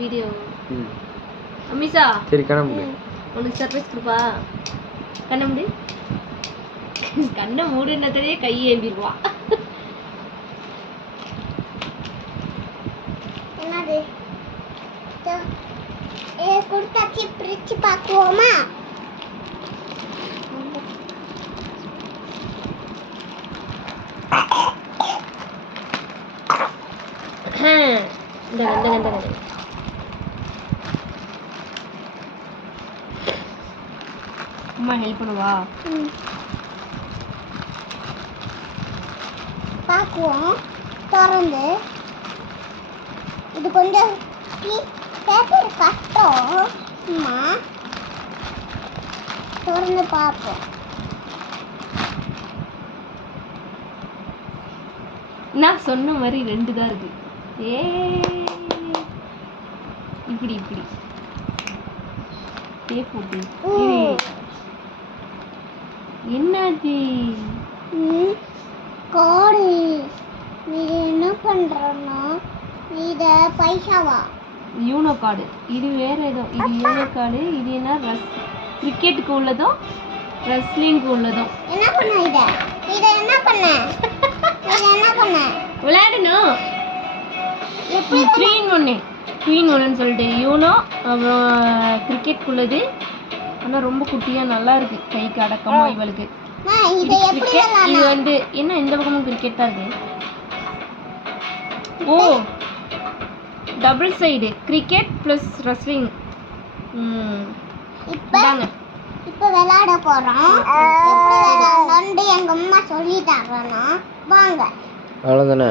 Video Amisha சரி கிளம்பு உனக்கு சர்ப்ரைஸ் கொடுப்பா. கண்ணை மூடி. கண்ணை மூடுனதே கை ஏம்பிடுவா என்னது? ஏ கொடுத்தாச்சு பிரிச்சு பார்க்குவோமா இந்த இந்த இந்த அம்மா ஹெல்ப் பண்ணுவா. பார்க்குவோம். திறந்து. இது கொஞ்சம் பேப்பர் கஷ்டம் அம்மா. திறந்து பார்ப்போம். நான் சொன்ன மாதிரி ரெண்டு தான் இருக்கு. ஏ. இப்படி இப்படி. டே போட்டு. ம். கோடு. நீ என்ன பண்றன்னா இத பைசாவா? யூனோ கார்டு இது வேற ஏதோ. இது யூனோ கார்டு இது என்ன ரஸ் கிரிக்கெட்டுக்கு உள்ளதும் ரெஸ்லிங்க்கு உள்ளதும் என்ன பண்ண இத? இத என்ன பண்ண? இத என்ன பண்ண? விளையாடணும். க்ரீன் ஒன்று க்ரீன் ஒன்றுன்னு சொல்லிட்டு யூனோ அப்புறம் கிரிக்கெட் உள்ளது ஆனால் ரொம்ப குட்டியாக நல்லா இருக்கு. கைக்கு அடக்கமா இவளுக்கு. அம்மா, இத வந்து என்ன இந்த பக்கமும் கிரிக்கெட் தான் இருக்கு? ஓ double side cricket plus wrestling ம். இப்ப இதாங்க இப்ப விளையாட போறோம். எப்படி விளையாடணும்னு எங்க அம்மா சொல்லி தரணும். வாங்க. அவ்வளோதானே